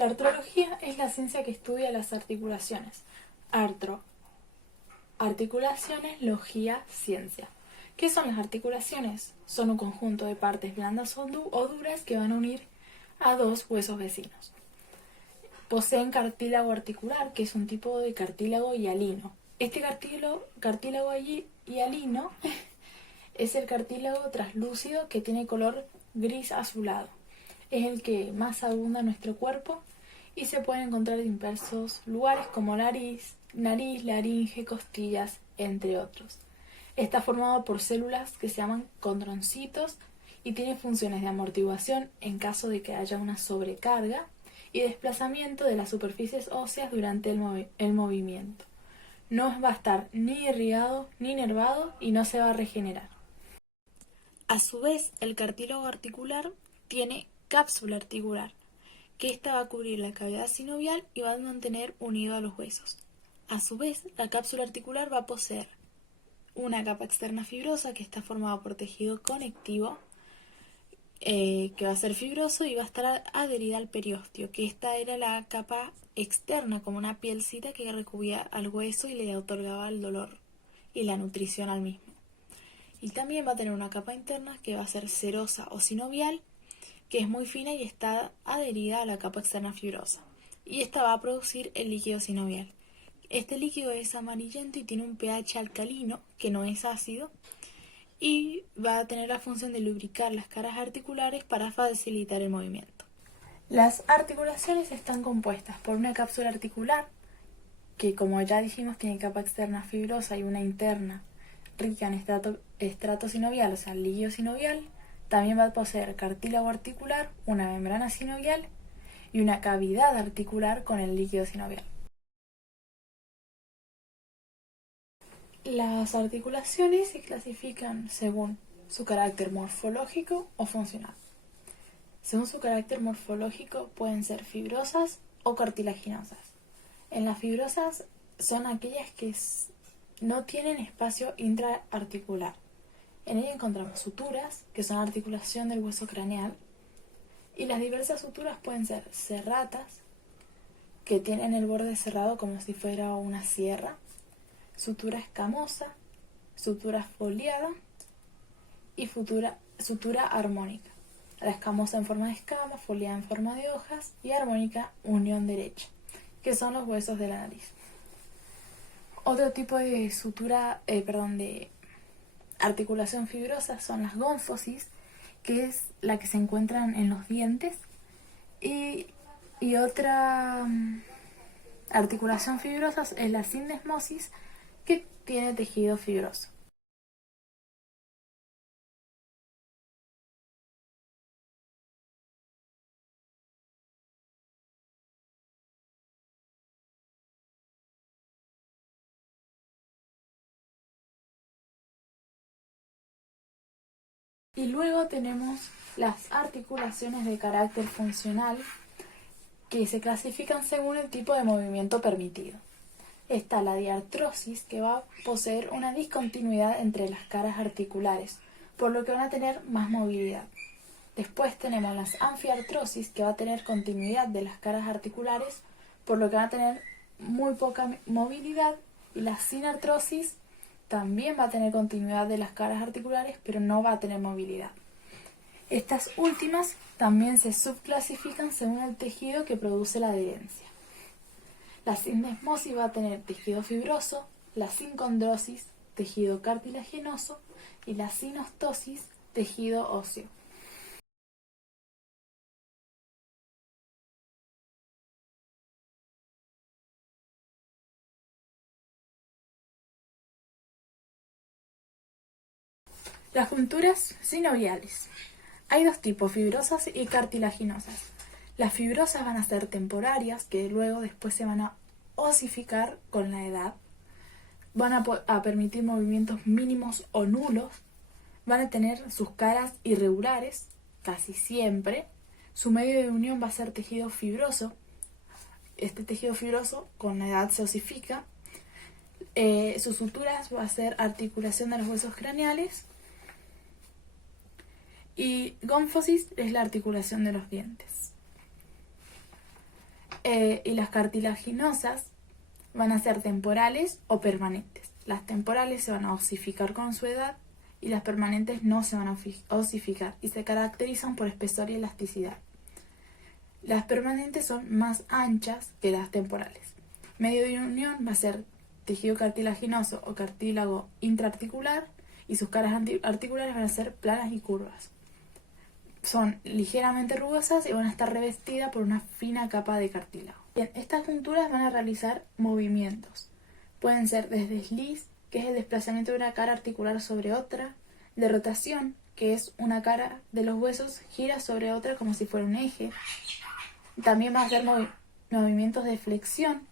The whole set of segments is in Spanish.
La artrología es la ciencia que estudia las articulaciones. Artro, articulaciones, logía, ciencia. ¿Qué son las articulaciones? Son un conjunto de partes blandas o duras que van a unir a dos huesos vecinos. Poseen cartílago articular, que es un tipo de cartílago hialino. Este cartílago hialino es el cartílago translúcido que tiene color gris azulado. Es el que más abunda en nuestro cuerpo y se puede encontrar en diversos lugares como nariz, laringe, costillas, entre otros. Está formado por células que se llaman condrocitos y tiene funciones de amortiguación en caso de que haya una sobrecarga y desplazamiento de las superficies óseas durante el movimiento. No va a estar ni irrigado ni nervado y no se va a regenerar. A su vez, el cartílago articular tiene cápsula articular, que ésta va a cubrir la cavidad sinovial y va a mantener unido a los huesos. A su vez, la cápsula articular va a poseer una capa externa fibrosa que está formada por tejido conectivo, que va a ser fibroso y va a estar adherida al periósteo, que esta era la capa externa, como una pielcita que recubría al hueso y le otorgaba el dolor y la nutrición al mismo. Y también va a tener una capa interna que va a ser serosa o sinovial, que es muy fina y está adherida a la capa externa fibrosa. Y esta va a producir el líquido sinovial. Este líquido es amarillento y tiene un pH alcalino, que no es ácido, y va a tener la función de lubricar las caras articulares para facilitar el movimiento. Las articulaciones están compuestas por una cápsula articular, que como ya dijimos tiene capa externa fibrosa y una interna rica en estrato sinovial, o sea, líquido sinovial. También va a poseer cartílago articular, una membrana sinovial y una cavidad articular con el líquido sinovial. Las articulaciones se clasifican según su carácter morfológico o funcional. Según su carácter morfológico pueden ser fibrosas o cartilaginosas. En las fibrosas son aquellas que no tienen espacio intraarticular. En ella encontramos suturas, que son articulación del hueso craneal, y las diversas suturas pueden ser serratas, que tienen el borde cerrado como si fuera una sierra, sutura escamosa, sutura foliada y sutura armónica. La escamosa en forma de escama, foliada en forma de hojas y armónica unión derecha, que son los huesos de la nariz. Otro tipo de de articulación fibrosa son las gónfosis, que es la que se encuentran en los dientes, y otra articulación fibrosa es la sindesmosis, que tiene tejido fibroso. Y luego tenemos las articulaciones de carácter funcional, que se clasifican según el tipo de movimiento permitido. Está la diartrosis, que va a poseer una discontinuidad entre las caras articulares, por lo que van a tener más movilidad. Después tenemos las anfiartrosis, que va a tener continuidad de las caras articulares, por lo que van a tener muy poca movilidad, y la sinartrosis también va a tener continuidad de las caras articulares, pero no va a tener movilidad. Estas últimas también se subclasifican según el tejido que produce la adherencia. La sindesmosis va a tener tejido fibroso, la sincondrosis, tejido cartilaginoso, y la sinostosis, tejido óseo. Las junturas sinoviales. Hay dos tipos, fibrosas y cartilaginosas. Las fibrosas van a ser temporarias, que luego después se van a osificar con la edad. Van a permitir movimientos mínimos o nulos. Van a tener sus caras irregulares, casi siempre. Su medio de unión va a ser tejido fibroso. Este tejido fibroso con la edad se osifica. Sus suturas va a ser articulación de los huesos craneales. Y gónfosis es la articulación de los dientes. y las cartilaginosas van a ser temporales o permanentes. Las temporales se van a osificar con su edad y las permanentes no se van a osificar y se caracterizan por espesor y elasticidad. Las permanentes son más anchas que las temporales. Medio de unión va a ser tejido cartilaginoso o cartílago intraarticular y sus caras articulares van a ser planas y curvas. Son ligeramente rugosas y van a estar revestidas por una fina capa de cartílago. Bien, estas junturas van a realizar movimientos. Pueden ser de desliz, que es el desplazamiento de una cara articular sobre otra, de rotación, que es una cara de los huesos gira sobre otra como si fuera un eje. También va a hacer movimientos de flexión,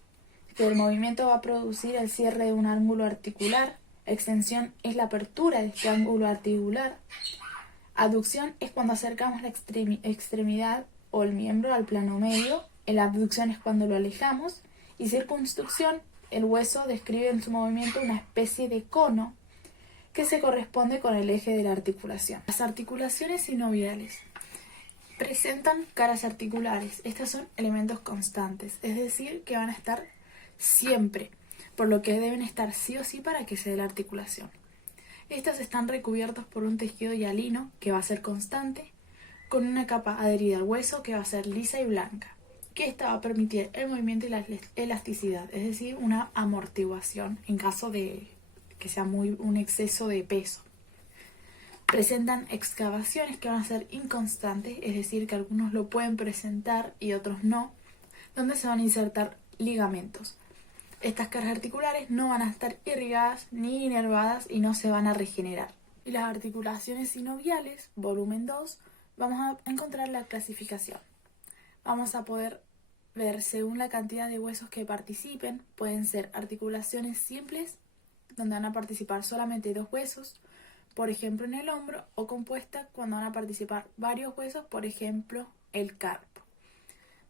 que el movimiento va a producir el cierre de un ángulo articular. Extensión es la apertura de este ángulo articular. Aducción es cuando acercamos la extremidad o el miembro al plano medio. La abducción es cuando lo alejamos. Y circunducción, el hueso describe en su movimiento una especie de cono que se corresponde con el eje de la articulación. Las articulaciones sinoviales presentan caras articulares. Estas son elementos constantes, es decir, que van a estar siempre, por lo que deben estar sí o sí para que se dé la articulación. Estas están recubiertas por un tejido hialino que va a ser constante, con una capa adherida al hueso que va a ser lisa y blanca, que esta va a permitir el movimiento y la elasticidad, es decir, una amortiguación en caso de que sea un exceso de peso. Presentan excavaciones que van a ser inconstantes, es decir, que algunos lo pueden presentar y otros no, donde se van a insertar ligamentos. Estas caras articulares no van a estar irrigadas ni inervadas y no se van a regenerar. Y las articulaciones sinoviales, volumen 2, vamos a encontrar la clasificación. Vamos a poder ver según la cantidad de huesos que participen. Pueden ser articulaciones simples, donde van a participar solamente 2 huesos, por ejemplo en el hombro, o compuestas cuando van a participar varios huesos, por ejemplo el carpo.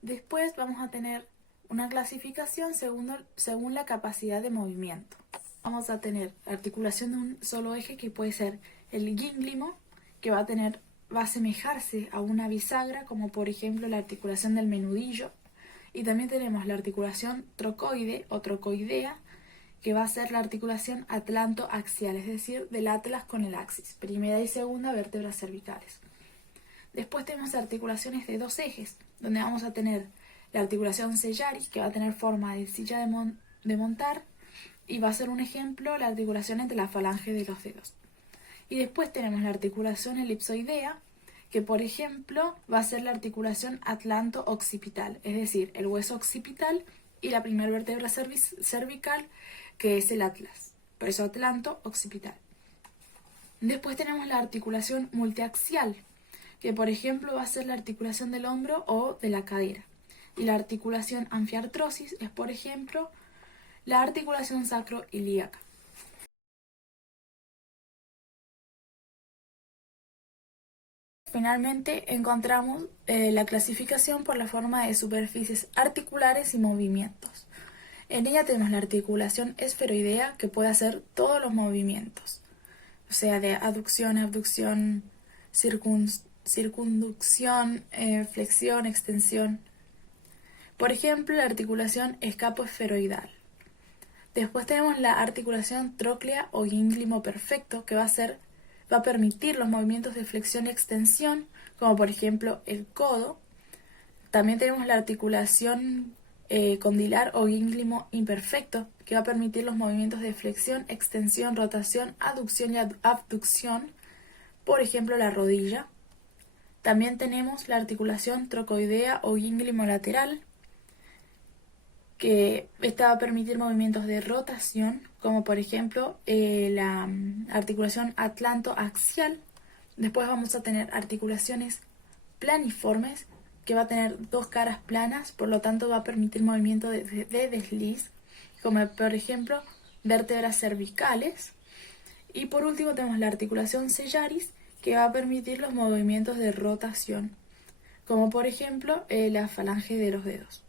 Después vamos a tener una clasificación según la capacidad de movimiento. Vamos a tener articulación de un solo eje, que puede ser el gínglimo, que va a asemejarse a una bisagra, como por ejemplo la articulación del menudillo. Y también tenemos la articulación trocoide o trocoidea, que va a ser la articulación atlanto-axial, es decir, del atlas con el axis, primera y segunda vértebras cervicales. Después tenemos articulaciones de 2 ejes, donde vamos a tener la articulación sellaris, que va a tener forma de silla de montar, y va a ser un ejemplo la articulación entre la falange de los dedos. Y después tenemos la articulación elipsoidea, que por ejemplo va a ser la articulación atlanto-occipital, es decir, el hueso occipital y la primera vértebra cervical, que es el atlas, por eso atlanto-occipital. Después tenemos la articulación multiaxial, que por ejemplo va a ser la articulación del hombro o de la cadera. Y la articulación anfiartrosis es, por ejemplo, la articulación sacroiliaca. Finalmente encontramos la clasificación por la forma de superficies articulares y movimientos. En ella tenemos la articulación esferoidea, que puede hacer todos los movimientos, o sea, de aducción, abducción, circunducción, flexión, extensión. Por ejemplo, la articulación escapoesferoidal. Después tenemos la articulación tróclea o gínglimo perfecto, que va a permitir los movimientos de flexión y extensión, como por ejemplo el codo. También tenemos la articulación condilar o gínglimo imperfecto, que va a permitir los movimientos de flexión, extensión, rotación, aducción y abducción, por ejemplo la rodilla. También tenemos la articulación trocoidea o gínglimo lateral, que esta va a permitir movimientos de rotación, como por ejemplo la articulación atlanto-axial. Después vamos a tener articulaciones planiformes, que va a tener 2 caras planas, por lo tanto va a permitir movimiento de desliz, como por ejemplo vértebras cervicales. Y por último tenemos la articulación sellaris, que va a permitir los movimientos de rotación, como por ejemplo la falange de los dedos.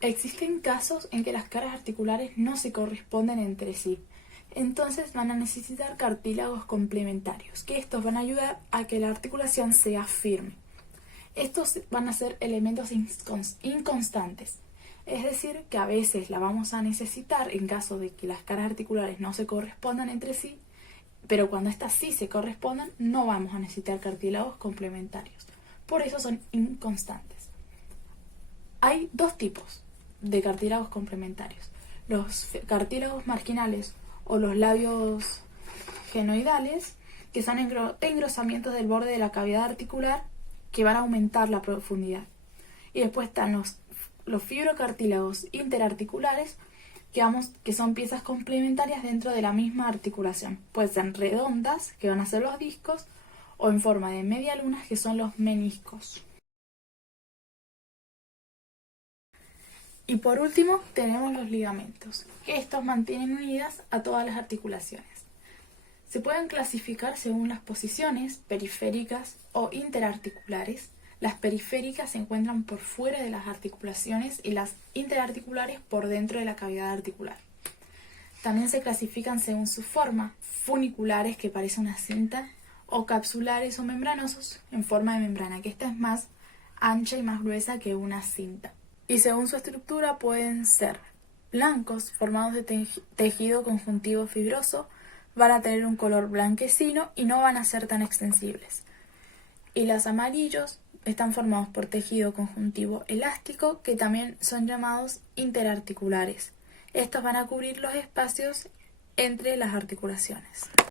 Existen casos en que las caras articulares no se corresponden entre sí, entonces van a necesitar cartílagos complementarios, que estos van a ayudar a que la articulación sea firme. Estos van a ser elementos inconstantes, es decir, que a veces la vamos a necesitar en caso de que las caras articulares no se correspondan entre sí, pero cuando estas sí se correspondan, no vamos a necesitar cartílagos complementarios. Por eso son inconstantes. Hay dos tipos de cartílagos complementarios: los cartílagos marginales o los labios genoidales, que son engrosamientos del borde de la cavidad articular que van a aumentar la profundidad. Y después están los fibrocartílagos interarticulares, que son piezas complementarias dentro de la misma articulación. Pueden ser redondas, que van a ser los discos, o en forma de media luna, que son los meniscos. Y por último tenemos los ligamentos, que estos mantienen unidas a todas las articulaciones. Se pueden clasificar según las posiciones periféricas o interarticulares. Las periféricas se encuentran por fuera de las articulaciones y las interarticulares por dentro de la cavidad articular. También se clasifican según su forma: funiculares, que parece una cinta, o capsulares o membranosos en forma de membrana, que esta es más ancha y más gruesa que una cinta. Y según su estructura pueden ser blancos, formados de tejido conjuntivo fibroso, van a tener un color blanquecino y no van a ser tan extensibles. Y los amarillos están formados por tejido conjuntivo elástico, que también son llamados interarticulares. Estos van a cubrir los espacios entre las articulaciones.